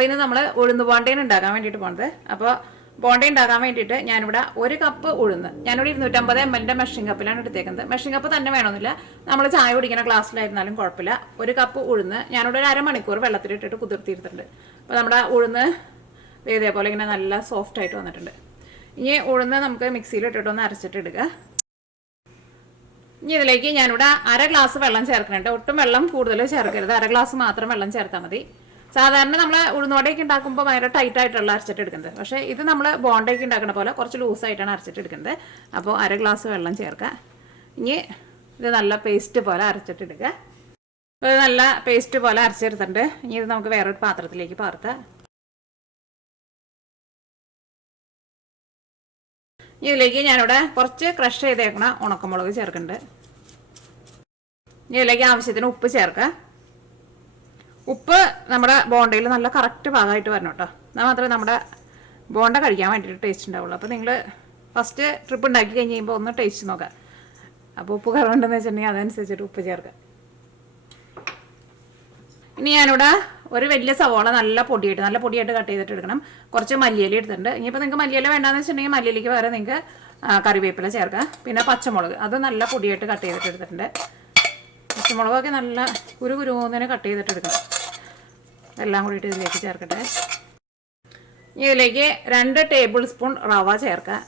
അപ്പോൾ ഇന്ന് നമ്മൾ ഉഴുന്ന് ബോണ്ടയാണ് ഉണ്ടാക്കാൻ വേണ്ടിയിട്ട് പോകുന്നത്. അപ്പോൾ ബോണ്ട ഉണ്ടാക്കാൻ വേണ്ടിയിട്ട് ഞാനിവിടെ 1 കപ്പ് ഉഴുന്ന്, ഞാനിവിടെ 250 ml മെഷറിംഗ് കപ്പിലാണ് എടുത്തേക്കുന്നത്. മെഷറിംഗ് കപ്പ് തന്നെ വേണമെന്നില്ല, നമ്മൾ ചായ കുടിക്കുന്ന ഗ്ലാസ്സിലായിരുന്നാലും കുഴപ്പമില്ല. 1 കപ്പ് ഉഴുന്ന് ഞാനിവിടെ ഒരു അരമണിക്കൂർ വെള്ളത്തിലിട്ടിട്ട് കുതിർത്തിരുത്തുന്നുണ്ട്. അപ്പോൾ നമ്മുടെ ഉഴുന്ന് ഇതേപോലെ ഇങ്ങനെ നല്ല സോഫ്റ്റ് ആയിട്ട് വന്നിട്ടുണ്ട്. ഇനി ഉഴുന്ന് നമുക്ക് മിക്സിയിലിട്ടിട്ടൊന്ന് അരച്ചിട്ടെടുക്കുക. ഇനി ഇതിലേക്ക് ഞാനിവിടെ 1/2 ഗ്ലാസ് വെള്ളം ചേർക്കുന്നുണ്ട്. ഒട്ടും വെള്ളം കൂടുതൽ ചേർക്കരുത്, 1/2 ഗ്ലാസ് മാത്രം വെള്ളം ചേർത്താൽ മതി. സാധാരണ നമ്മൾ ഉഴുന്നോടേക്ക് ഉണ്ടാക്കുമ്പോൾ ഭയങ്കര ടൈറ്റായിട്ടുള്ള അരച്ചിട്ട് എടുക്കുന്നത്. പക്ഷേ ഇത് നമ്മൾ ബോണ്ടയ്ക്ക് ഉണ്ടാക്കുന്ന പോലെ കുറച്ച് ലൂസായിട്ടാണ് അരച്ചിട്ട് എടുക്കുന്നത്. അപ്പോൾ 1/2 ഗ്ലാസ് വെള്ളം ചേർക്കുക. ഇനി ഇത് നല്ല പേസ്റ്റ് പോലെ അരച്ചിട്ടെടുക്കുക. ഇത് നല്ല പേസ്റ്റ് പോലെ അരച്ചെടുത്തിട്ടുണ്ട്. ഇനി ഇത് നമുക്ക് വേറൊരു പാത്രത്തിലേക്ക് പകർത്താം. ഇനി ഇതിലേക്ക് ഞാനിവിടെ കുറച്ച് ക്രഷ് ചെയ്തേക്കണ ഉണക്കമുളക് ചേർക്കുന്നുണ്ട്. ഇനി ഇതിലേക്ക് ആവശ്യത്തിന് ഉപ്പ് ചേർക്കുക. ഉപ്പ് നമ്മുടെ ബോണ്ടയിൽ നല്ല കറക്റ്റ് ഭാഗമായിട്ട് വരണം കേട്ടോ. എന്നാൽ മാത്രമേ നമ്മുടെ ബോണ്ട കഴിക്കാൻ വേണ്ടിയിട്ട് ടേസ്റ്റ് ഉണ്ടാവുള്ളൂ. അപ്പോൾ നിങ്ങൾ ഫസ്റ്റ് ട്രിപ്പ് ഉണ്ടാക്കി കഴിഞ്ഞ് കഴിയുമ്പോൾ ഒന്ന് ടേസ്റ്റ് നോക്കാം. അപ്പോൾ ഉപ്പ് കുറവുണ്ടെന്ന് വെച്ചിട്ടുണ്ടെങ്കിൽ അതനുസരിച്ചിട്ട് ഉപ്പ് ചേർക്കുക. ഇനി ഞാനിവിടെ ഒരു വലിയ സവോള നല്ല പൊടിയായിട്ട് കട്ട് ചെയ്തിട്ട് എടുക്കണം. കുറച്ച് മല്ലിയില എടുത്തിട്ടുണ്ട്. ഇനിയിപ്പോൾ നിങ്ങൾക്ക് മല്ലിയില വേണ്ടാന്ന് വെച്ചിട്ടുണ്ടെങ്കിൽ മല്ലിയിലേക്ക് വേറെ നിങ്ങൾക്ക് കറിവേപ്പില ചേർക്കുക. പിന്നെ പച്ചമുളക് അത് നല്ല പൊടിയായിട്ട് കട്ട് ചെയ്തിട്ട് എടുത്തിട്ടുണ്ട്. പച്ചമുളകൊക്കെ നല്ല കുരുകുരുന്നതിന് കട്ട് ചെയ്തിട്ട് എടുക്കണം. എല്ലാം കൂടിയിട്ട് ഇതിലേക്ക് ചേർക്കട്ടെ. ഇതിലേക്ക് 2 ടേബിൾ സ്പൂൺ റവ ചേർക്കുക.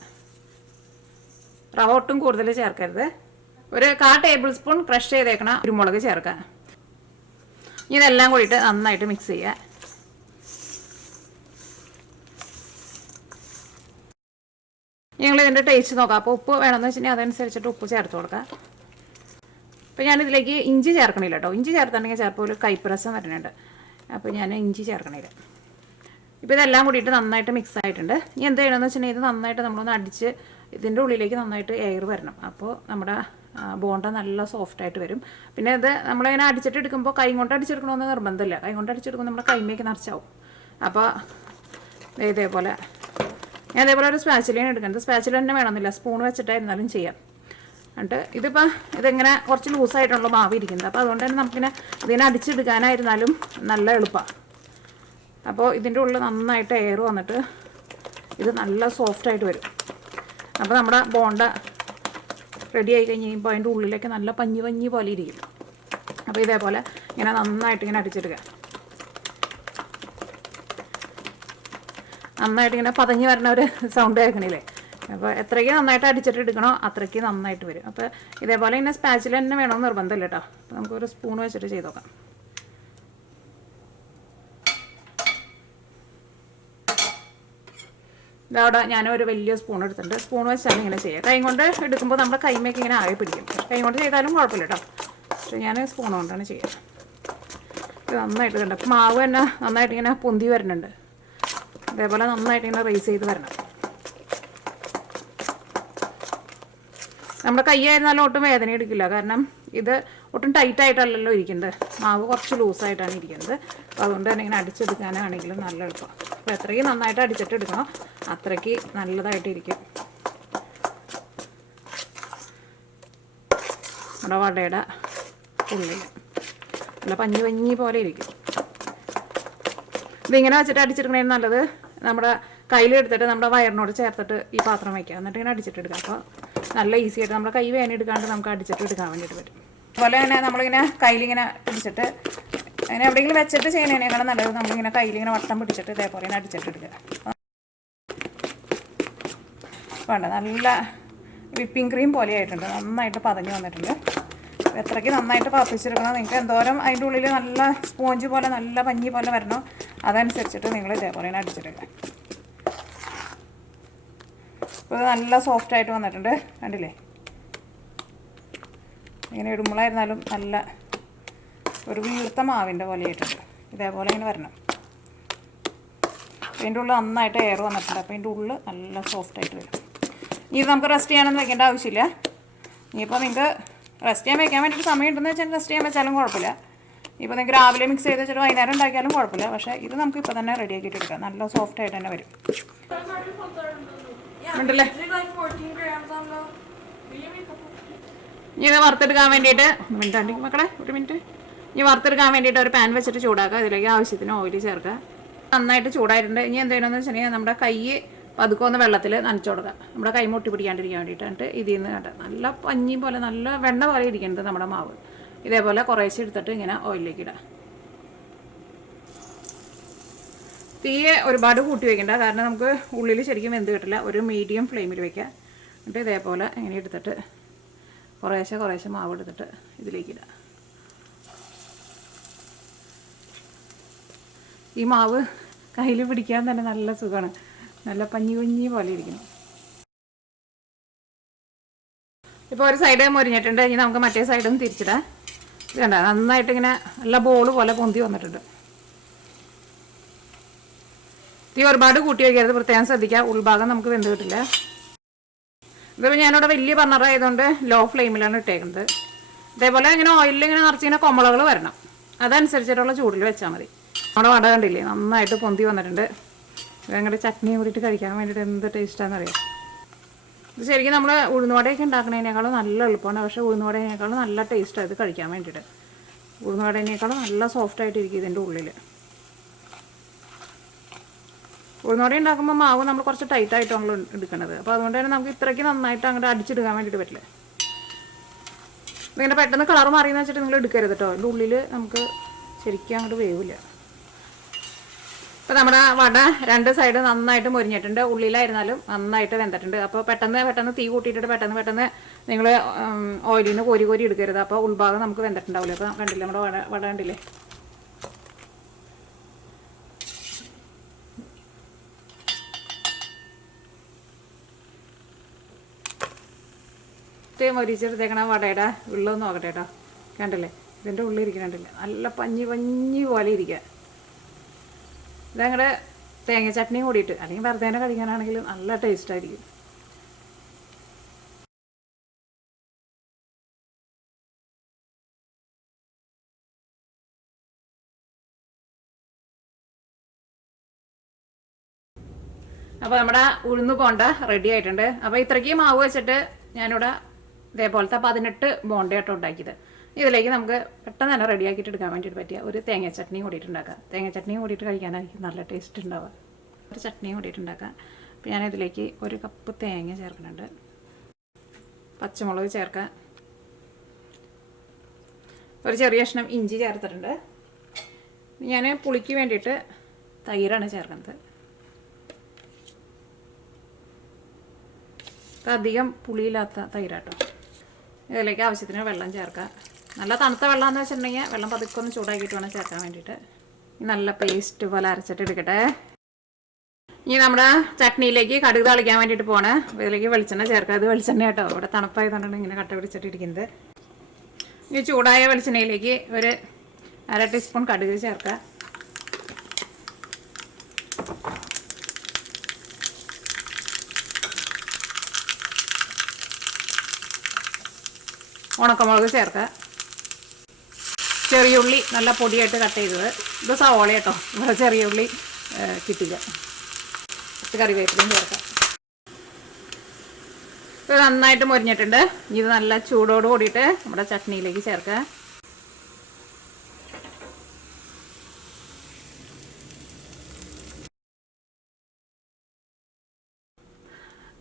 റവ ഒട്ടും കൂടുതൽ ചേർക്കരുത്. ഒരു 1/4 ടേബിൾ സ്പൂൺ ക്രഷ് ചെയ്തേക്കണ കുരുമുളക് ചേർക്കുക. ഇതെല്ലാം കൂടിയിട്ട് നന്നായിട്ട് മിക്സ് ചെയ്യുക. ഞങ്ങൾ ഇതിൻ്റെ ടേസ്റ്റ് നോക്കാം. അപ്പോൾ ഉപ്പ് വേണമെന്ന് വെച്ചിട്ടുണ്ടെങ്കിൽ അതനുസരിച്ചിട്ട് ഉപ്പ് ചേർത്ത് കൊടുക്കുക. അപ്പോൾ ഞാനിതിലേക്ക് ഇഞ്ചി ചേർക്കണില്ല കേട്ടോ. ഇഞ്ചി ചേർത്തിട്ടുണ്ടെങ്കിൽ ചിലപ്പോൾ ഒരു കൈപ്രസം വരുന്നുണ്ട്. അപ്പോൾ ഞാൻ ഇഞ്ചി ചേർക്കണില്ല. ഇപ്പോൾ ഇതെല്ലാം കൂടിയിട്ട് നന്നായിട്ട് മിക്സ് ആയിട്ടുണ്ട്. ഇനി എന്ത് ചെയ്യണമെന്ന് വെച്ചിട്ടുണ്ടെങ്കിൽ ഇത് നന്നായിട്ട് നമ്മളൊന്ന് അടിച്ച് ഇതിൻ്റെ ഉള്ളിലേക്ക് നന്നായിട്ട് എയർ വരണം. അപ്പോൾ നമ്മുടെ ബോണ്ട നല്ല സോഫ്റ്റായിട്ട് വരും. പിന്നെ ഇത് നമ്മളിങ്ങനെ അടിച്ചിട്ട് എടുക്കുമ്പോൾ കൈ കൊണ്ട് അടിച്ചെടുക്കണമെന്ന് നിർബന്ധമില്ല. കൈ കൊണ്ട് അടിച്ചെടുക്കുമ്പോൾ നമ്മുടെ കൈമേക്ക് നിറച്ചാവും. അപ്പോൾ ഇതേപോലെ ഞാൻ അതേപോലെ ഒരു സ്പാച്ചിലാണ് എടുക്കുന്നത്. സ്പാച്ചില തന്നെ വേണമെന്നില്ല, സ്പൂൺ വെച്ചിട്ടായിരുന്നാലും ചെയ്യാം. എന്നിട്ട് ഇതിപ്പോൾ ഇതിങ്ങനെ കുറച്ച് ലൂസായിട്ടുള്ള മാവ് ഇരിക്കുന്നത്. അപ്പോൾ അതുകൊണ്ട് തന്നെ നമുക്കിങ്ങനെ ഇതിനെ അടിച്ചെടുക്കാനായിരുന്നാലും നല്ല എളുപ്പമാണ്. അപ്പോൾ ഇതിൻ്റെ ഉള്ളിൽ നന്നായിട്ട് എയർ വന്നിട്ട് ഇത് നല്ല സോഫ്റ്റായിട്ട് വരും. അപ്പോൾ നമ്മുടെ ബോണ്ട റെഡി ആയി കഴിഞ്ഞ് കഴിയുമ്പോൾ അതിൻ്റെ ഉള്ളിലേക്ക് നല്ല പഞ്ഞി പോലെ ഇരിക്കും. അപ്പോൾ ഇതേപോലെ ഇങ്ങനെ നന്നായിട്ട് ഇങ്ങനെ അടിച്ചെടുക്കുക. നന്നായിട്ട് ഇങ്ങനെ പതഞ്ഞ് വരുന്ന ഒരു സൗണ്ട് കേൾക്കണില്ലേ? അപ്പോൾ എത്രയ്ക്ക് നന്നായിട്ട് അടിച്ചിട്ട് എടുക്കണോ അത്രയ്ക്ക് നന്നായിട്ട് വരും. അപ്പോൾ ഇതേപോലെ ഇങ്ങനെ സ്പാച്ചിൽ തന്നെ വേണമെന്ന് നിർബന്ധമില്ല കേട്ടോ. അപ്പോൾ നമുക്കൊരു സ്പൂൺ വെച്ചിട്ട് ചെയ്ത് നോക്കാം. ഇതവിടെ ഞാനൊരു വലിയ സ്പൂൺ എടുത്തിട്ടുണ്ട്. സ്പൂൺ വെച്ചാണ് ഇങ്ങനെ ചെയ്യുക. കൈ കൊണ്ട് എടുക്കുമ്പോൾ നമ്മുടെ കൈമേക്ക് ഇങ്ങനെ ആകെ പിടിക്കും. കൈ കൊണ്ട് ചെയ്താലും കുഴപ്പമില്ല കേട്ടോ. പക്ഷേ ഞാൻ സ്പൂൺ കൊണ്ടാണ് ചെയ്യുക. ഇത് നന്നായിട്ട് കണ്ട മാവ് തന്നെ നന്നായിട്ട് ഇങ്ങനെ പൊന്തി വരുന്നുണ്ട്. അതേപോലെ നന്നായിട്ട് ഇങ്ങനെ റേസ് ചെയ്ത് വരണം. നമ്മുടെ കൈ ആയിരുന്നാലും ഒട്ടും വേദന എടുക്കില്ല. കാരണം ഇത് ഒട്ടും ടൈറ്റായിട്ടല്ലല്ലോ ഇരിക്കുന്നത്, മാവ് കുറച്ച് ലൂസായിട്ടാണ് ഇരിക്കുന്നത്. അപ്പോൾ അതുകൊണ്ട് തന്നെ ഇങ്ങനെ അടിച്ചെടുക്കാനാണെങ്കിലും നല്ല എളുപ്പമാണ്. അപ്പോൾ എത്രയ്ക്ക് നന്നായിട്ട് അടിച്ചിട്ട് എടുക്കണോ അത്രയ്ക്ക് നല്ലതായിട്ടിരിക്കും. നമ്മുടെ വടയുടെ ഉള്ളിൽ നല്ല പഞ്ഞി പോലെ ഇരിക്കും. ഇതിങ്ങനെ വെച്ചിട്ട് അടിച്ചെടുക്കണേന് നല്ലത് നമ്മുടെ കയ്യിലെടുത്തിട്ട് നമ്മുടെ വയറിനോട് ചേർത്തിട്ട് ഈ പാത്രം വയ്ക്കുക. എന്നിട്ട് ഇങ്ങനെ അടിച്ചിട്ടെടുക്കുക. അപ്പോൾ നല്ല ഈസി ആയിട്ട് നമ്മുടെ കൈ വേദന എടുക്കാണ്ട് നമുക്ക് അടിച്ചിട്ട് എടുക്കാൻ വേണ്ടിയിട്ട് പറ്റും. അതുപോലെ തന്നെ നമ്മളിങ്ങനെ കയ്യിലിങ്ങനെ പിടിച്ചിട്ട് അങ്ങനെ എവിടെയെങ്കിലും വെച്ചിട്ട് ചെയ്യണേക്കാളും നല്ലത് നമ്മളിങ്ങനെ കയ്യിലിങ്ങനെ വട്ടം പിടിച്ചിട്ട് ഇതേപോലെ ഇങ്ങനെ അടിച്ചിട്ടെടുക്കുക. വേണ്ട നല്ല വിപ്പിംഗ് ക്രീം പോലെ ആയിട്ടുണ്ട്. നന്നായിട്ട് പതഞ്ഞ് വന്നിട്ടുണ്ട്. എത്രയ്ക്ക് നന്നായിട്ട് പതപ്പിച്ചെടുക്കണം, നിങ്ങൾക്ക് എന്തോരം അതിൻ്റെ ഉള്ളിൽ നല്ല സ്പോഞ്ച് പോലെ നല്ല പഞ്ഞി പോലെ വരണോ അതനുസരിച്ചിട്ട് നിങ്ങൾ ഇതേപോലെ ഇങ്ങനെ അടിച്ചെടുക്കുക. അപ്പോൾ ഇത് നല്ല സോഫ്റ്റായിട്ട് വന്നിട്ടുണ്ട്, കണ്ടില്ലേ? ഇങ്ങനെ ഇടുമ്പോഴായിരുന്നാലും നല്ല ഒരു വീർത്ത മാവിൻ്റെ പോലെ ആയിട്ടുണ്ട്. ഇതേപോലെ ഇങ്ങനെ വരണം. ഇതിൻ്റെ ഉള്ളിൽ നന്നായിട്ട് എയർ വന്നിട്ടുണ്ട്. അപ്പോൾ ഇതിൻ്റെ ഉള്ളിൽ നല്ല സോഫ്റ്റായിട്ട് വരും. ഇനി നമുക്ക് റെസ്റ്റ് ചെയ്യാനൊന്നും വെക്കേണ്ട ആവശ്യമില്ല. ഇനിയിപ്പോൾ നിങ്ങൾക്ക് റെസ്റ്റ് ചെയ്യാൻ വെക്കാൻ വേണ്ടിയിട്ട് സമയം ഉണ്ടെന്ന് വെച്ചാൽ റെസ്റ്റ് ചെയ്യാൻ വെച്ചാലും കുഴപ്പമില്ല. ഇപ്പോൾ നിങ്ങൾക്ക് രാവിലെ മിക്സ് ചെയ്ത് വെച്ചിട്ട് വൈകുന്നേരം ഉണ്ടാക്കിയാലും കുഴപ്പമില്ല. പക്ഷേ ഇത് നമുക്ക് ഇപ്പോൾ തന്നെ റെഡിയാക്കിയിട്ട് എടുക്കാം. നല്ല സോഫ്റ്റായിട്ട് തന്നെ വരും. ഉണ്ടല്ലേ? ഇനി ഇത് വറുത്തെടുക്കാൻ വേണ്ടിയിട്ട് മക്കളെ ഒരു മിനിറ്റ്. ഇനി വറുത്തെടുക്കാൻ വേണ്ടിയിട്ട് ഒരു പാൻ വെച്ചിട്ട് ചൂടാക്കുക. ഇതിലേക്ക് ആവശ്യത്തിന് ഓയിൽ ചേർക്കുക. നന്നായിട്ട് ചൂടായിട്ടുണ്ട്. ഇനി എന്ത് ചെയ്യണമെന്ന് വെച്ചിട്ടുണ്ടെങ്കിൽ നമ്മുടെ കൈ പതുക്കെ ഒന്ന് വെള്ളത്തിൽ നനച്ചു കൊടുക്കുക, നമ്മുടെ കൈ മുട്ടി പിടിക്കാണ്ടിരിക്കാൻ വേണ്ടിയിട്ട്. ഇതിൽ നിന്ന് കണ്ട നല്ല പഞ്ഞി പോലെ നല്ല വെണ്ണ പോലെ ഇരിക്കുന്നത് നമ്മുടെ മാവ്. ഇതേപോലെ കുറേശ്ശെ എടുത്തിട്ട് ഇങ്ങനെ ഓയിലിലേക്ക് ഇടുക. തീയെ ഒരുപാട് കൂട്ടി വയ്ക്കണ്ട, കാരണം നമുക്ക് ഉള്ളിൽ ശരിക്കും വെന്ത് കിട്ടില്ല. ഒരു മീഡിയം ഫ്ലെയിമിൽ വയ്ക്കുക. എന്നിട്ട് ഇതേപോലെ ഇങ്ങനെ എടുത്തിട്ട് കുറേശ്ശെ മാവ് എടുത്തിട്ട് ഇതിലേക്ക് ഇടുക. ഈ മാവ് കയ്യിൽ പിടിക്കാൻ തന്നെ നല്ല സുഖമാണ്, നല്ല പഞ്ഞി പോലെ ഇരിക്കുന്നു. ഇപ്പോൾ ഒരു സൈഡ് മൊരിഞ്ഞിട്ടുണ്ട്. ഇനി നമുക്ക് മറ്റേ സൈഡും തിരിച്ചിടാം. ഇത് കണ്ട നന്നായിട്ട് ഇങ്ങനെ നല്ല ബോൾ പോലെ പൊന്തി വന്നിട്ടുണ്ട്. തീ ഒരുപാട് കൂട്ടി വയ്ക്കരുത്, പ്രത്യേകം ശ്രദ്ധിക്കുക, ഉൾഭാഗം നമുക്ക് വെന്ത് കിട്ടില്ല. ഇതിപ്പോൾ ഞാനിവിടെ വലിയ ബർണറായതുകൊണ്ട് ലോ ഫ്ലെയിമിലാണ് ഇട്ടേക്കുന്നത്. ഇതേപോലെ ഇങ്ങനെ ഓയിലിൽ ഇങ്ങനെ നിറച്ചിങ്ങനെ കൊമളകൾ വരണം, അതനുസരിച്ചിട്ടുള്ള ചൂടിൽ വെച്ചാൽ മതി. നമ്മുടെ വട കണ്ടില്ലേ നന്നായിട്ട് പൊന്തി വന്നിട്ടുണ്ട്. ഇതങ്ങോട്ട് ചട്നിയും കൂടിയിട്ട് കഴിക്കാൻ വേണ്ടിയിട്ട് എന്ത് ടേസ്റ്റാണെന്നറിയാം. ഇത് ശരിക്കും നമ്മൾ ഉഴുന്നുവടയൊക്കെ ഉണ്ടാക്കുന്നതിനേക്കാളും നല്ല എളുപ്പമാണ്, പക്ഷേ ഉഴുന്നുവടേനേക്കാളും നല്ല ടേസ്റ്റാണ് ഇത് കഴിക്കാൻ വേണ്ടിയിട്ട്. ഉഴുന്നുവടേനേക്കാളും നല്ല സോഫ്റ്റായിട്ടിരിക്കും ഇതിൻ്റെ ഉള്ളിൽ. ഉഴുന്നുവട ഉണ്ടാക്കുമ്പോൾ മാവ് നമ്മൾ കുറച്ച് ടൈറ്റായിട്ടാണല്ലോ എടുക്കുന്നത്, അപ്പോൾ അതുകൊണ്ട് തന്നെ നമുക്ക് ഇത്രയ്ക്ക് നന്നായിട്ട് അങ്ങോട്ട് അടിച്ചെടുക്കാൻ വേണ്ടിയിട്ട് പറ്റില്ല. ഇങ്ങനെ പെട്ടെന്ന് കളർ മാറിയെന്ന് വെച്ചിട്ട് നിങ്ങൾ എടുക്കരുത് കേട്ടോ, അതിൻ്റെ ഉള്ളിൽ നമുക്ക് ശരിക്കും അങ്ങോട്ട് വേവില്ല. അപ്പോൾ നമ്മുടെ വട രണ്ട് സൈഡ് നന്നായിട്ട് മൊരിഞ്ഞിട്ടുണ്ട്, ഉള്ളിലായിരുന്നാലും നന്നായിട്ട് വെന്തിട്ടുണ്ട്. അപ്പോൾ പെട്ടെന്ന് തീ കൂട്ടിയിട്ടിട്ട് പെട്ടെന്ന് നിങ്ങൾ ഓയിലിൽ നിന്ന് കോരി എടുക്കരുത്, അപ്പോൾ ഉൾഭാഗം നമുക്ക് വെന്തിട്ടുണ്ടാവില്ല. അപ്പോൾ കണ്ടില്ലേ നമ്മുടെ വട കണ്ടില്ലേ. മൊരിച്ചെടുത്തേക്കണ വടയുടെ ഉള്ളൊന്ന് നോക്കട്ടെ കേട്ടോ. കണ്ടില്ലേ ഇതിൻ്റെ ഉള്ളിൽ ഇരിക്കണില്ലേ നല്ല പഞ്ഞി പോലെ ഇരിക്കുക. ഇതങ്ങടെ തേങ്ങ ചട്നിയും കൂടിയിട്ട് അല്ലെങ്കിൽ വെറുതെ തന്നെ കഴിക്കാനാണെങ്കിൽ നല്ല ടേസ്റ്റായിരിക്കും. അപ്പോൾ നമ്മുടെ ഉഴുന്ന് ബോണ്ട റെഡി ആയിട്ടുണ്ട്. അപ്പോൾ ഇത്രയ്ക്ക് മാവ് വെച്ചിട്ട് ഞാനിവിടെ ഇതേപോലത്തെ 18 ബോണ്ടയാട്ടോ ഉണ്ടാക്കിയത്. ഇതിലേക്ക് നമുക്ക് പെട്ടെന്ന് തന്നെ റെഡിയാക്കിയിട്ട് എടുക്കാൻ വേണ്ടിയിട്ട് പറ്റിയ ഒരു തേങ്ങ ചട്നിയും കൂടിയിട്ട് ഉണ്ടാക്കാം. തേങ്ങ ചട്നിയും കൂടിയിട്ട് കഴിക്കാനായിരിക്കും നല്ല ടേസ്റ്റ് ഉണ്ടാവുക. ഒരു ചട്നിയും കൂടിയിട്ട് ഉണ്ടാക്കാം. അപ്പോൾ ഞാനിതിലേക്ക് 1 കപ്പ് തേങ്ങ ചേർക്കുന്നുണ്ട്, പച്ചമുളക് ചേർക്കാം, ഒരു ചെറിയ കഷ്ണം ഇഞ്ചി ചേർത്തിട്ടുണ്ട്. ഞാൻ പുളിക്ക് വേണ്ടിയിട്ട് തൈരാണ് ചേർക്കുന്നത്. അധികം പുളിയില്ലാത്ത തൈരാട്ടോ. ഇതിലേക്ക് ആവശ്യത്തിന് വെള്ളം ചേർക്കാം. നല്ല തണുത്ത വെള്ളമെന്ന് വെച്ചിട്ടുണ്ടെങ്കിൽ വെള്ളം പതുക്കെ ഒന്ന് ചൂടാക്കിയിട്ട് വേണം ചേർക്കാൻ വേണ്ടിയിട്ട്. നല്ല പേസ്റ്റ് പോലെ അരച്ചിട്ട് എടുക്കട്ടെ. ഇനി നമ്മുടെ ചട്നിയിലേക്ക് കടുക് തളിക്കാൻ വേണ്ടിയിട്ട് പോകണേ. ഇതിലേക്ക് വെളിച്ചെണ്ണ ചേർക്കാം. ഇത് വെളിച്ചെണ്ണ കേട്ടോ, ഇവിടെ തണുപ്പായതുകൊണ്ടാണ് ഇങ്ങനെ കട്ട പിടിച്ചിട്ടിരിക്കുന്നത്. ഈ ചൂടായ വെളിച്ചെണ്ണയിലേക്ക് ഒരു 1/2 ടീസ്പൂൺ കടുക് ചേർക്കാം. ഉണക്കമുളക് ചേർക്കുക. ചെറിയ ഉള്ളി നല്ല പൊടിയായിട്ട് കട്ട് ചെയ്തത്. ഇത് സവോള കേട്ടോ, ഇവിടെ ചെറിയ ഉള്ളി കിട്ടില്ല. കറിവേപ്പിലയും ചേർക്കാം. ഇത് നന്നായിട്ട് മൊരിഞ്ഞിട്ടുണ്ട്. ഇത് നല്ല ചൂടോട് കൂടിയിട്ട് നമ്മുടെ ചട്നിയിലേക്ക് ചേർക്കുക.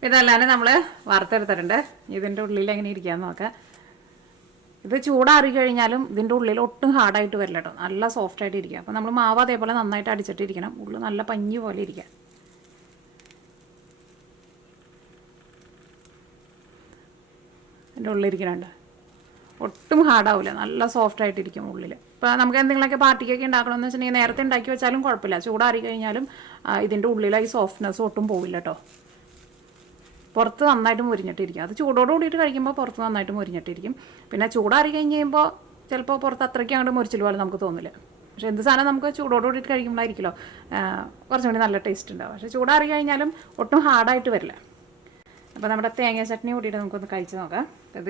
ഇതല്ലാതെ നമ്മൾ വറുത്തെടുത്തിട്ടുണ്ട്. ഇതിൻ്റെ ഉള്ളിൽ എങ്ങനെ ഇരിക്കാമെന്ന് നോക്കാം. ഇത് ചൂടാറി കഴിഞ്ഞാലും ഇതിൻ്റെ ഉള്ളിൽ ഒട്ടും ഹാർഡായിട്ട് വരില്ല കേട്ടോ, നല്ല സോഫ്റ്റായിട്ട് ഇരിക്കുക. അപ്പോൾ നമ്മൾ മാവ് അതേപോലെ നന്നായിട്ട് അടിച്ചിട്ടിരിക്കണം, ഉള്ളിൽ നല്ല പഞ്ഞി പോലെ ഇരിക്കുക. ഇതിൻ്റെ ഉള്ളിലിരിക്കണുണ്ട്, ഒട്ടും ഹാർഡാവില്ല, നല്ല സോഫ്റ്റായിട്ടിരിക്കും ഉള്ളിൽ. ഇപ്പോൾ നമുക്ക് എന്തെങ്കിലുമൊക്കെ പാർട്ടിക്കൊക്കെ ഉണ്ടാക്കണമെന്ന് വെച്ചിട്ടുണ്ടെങ്കിൽ നേരത്തെ ഉണ്ടാക്കി വെച്ചാലും കുഴപ്പമില്ല, ചൂടാറി കഴിഞ്ഞാലും ഇതിൻ്റെ ഉള്ളിലെ ഈ സോഫ്റ്റ്നെസ് ഒട്ടും പോവില്ല കേട്ടോ. പുറത്ത് നന്നായിട്ട് മുരിഞ്ഞിട്ടിരിക്കും. അത് ചൂടോട് കൂടിയിട്ട് കഴിക്കുമ്പോൾ പുറത്ത് നന്നായിട്ട് മുരിഞ്ഞിട്ടിരിക്കും. പിന്നെ ചൂടാറി കഴിഞ്ഞ് കഴിയുമ്പോൾ ചിലപ്പോൾ പുറത്ത് അത്രയ്ക്ക് അങ്ങോട്ട് മുരിച്ചിൽ പോലെ നമുക്ക് തോന്നില്ല. പക്ഷേ എന്ത് സാധനം നമുക്ക് ചൂടോട് കൂടിയിട്ട് കഴിക്കുമ്പോഴായിരിക്കുമല്ലോ കുറച്ചും കൂടി നല്ല ടേസ്റ്റ് ഉണ്ടാവും. പക്ഷേ ചൂടാറി കഴിഞ്ഞാലും ഒട്ടും ഹാർഡായിട്ട് വരില്ല. അപ്പോൾ നമ്മുടെ തേങ്ങ ചട്നി കൂടിയിട്ട് നമുക്കൊന്ന് കഴിച്ച് നോക്കാം. ഇത്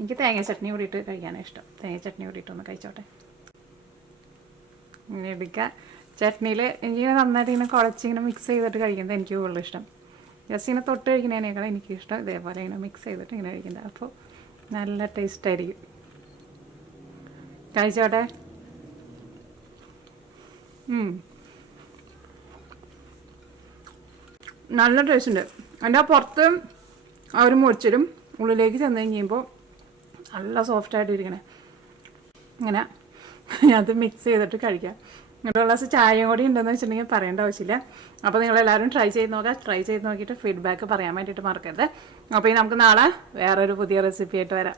എനിക്ക് തേങ്ങ ചട്നി കൂടിയിട്ട് കഴിക്കാനാണ് ഇഷ്ടം. തേങ്ങ ചട്നി കൂടിയിട്ടൊന്ന് കഴിച്ചോട്ടെ. ഇങ്ങനെ എടുക്കുക. ചട്നിയിൽ എനിക്കിങ്ങനെ നന്നായിട്ട് ഇങ്ങനെ കുഴച്ചിങ്ങനെ മിക്സ് ചെയ്തിട്ട് കഴിക്കുന്നത് എനിക്ക് കൂടുതൽ ഇഷ്ടം. ജസ്റ്റ് ഇങ്ങനെ തൊട്ട് കഴിക്കുന്നതിനേക്കാളും എനിക്കിഷ്ടം ഇതേപോലെ ഇങ്ങനെ മിക്സ് ചെയ്തിട്ട് ഇങ്ങനെ കഴിക്കുന്നത്. അപ്പോൾ നല്ല ടേസ്റ്റായിരിക്കും. കഴിച്ചോട്ടെ. നല്ല ടേസ്റ്റ് ഉണ്ട്. അതിൻ്റെ ആ പുറത്ത് ആ ഒരു മുറിച്ചിലും ഉള്ളിലേക്ക് ചെന്ന് കഴിയുമ്പോൾ നല്ല സോഫ്റ്റായിട്ട് ഇരിക്കണേ. ഇങ്ങനെ അത് മിക്സ് ചെയ്തിട്ട് കഴിക്കാം. ഒരു ഗ്ലാസ് ചായയും കൂടി ഉണ്ടെന്ന് വെച്ചിട്ടുണ്ടെങ്കിൽ പറയേണ്ട ആവശ്യമില്ല. അപ്പോൾ നിങ്ങളെല്ലാവരും ട്രൈ ചെയ്ത് നോക്കുക. ട്രൈ ചെയ്ത് നോക്കിയിട്ട് ഫീഡ്ബാക്ക് പറയാൻ വേണ്ടിയിട്ട് മറക്കരുത്. അപ്പോൾ നമുക്ക് നാളെ വേറൊരു പുതിയ റെസിപ്പി ആയിട്ട് വരാം.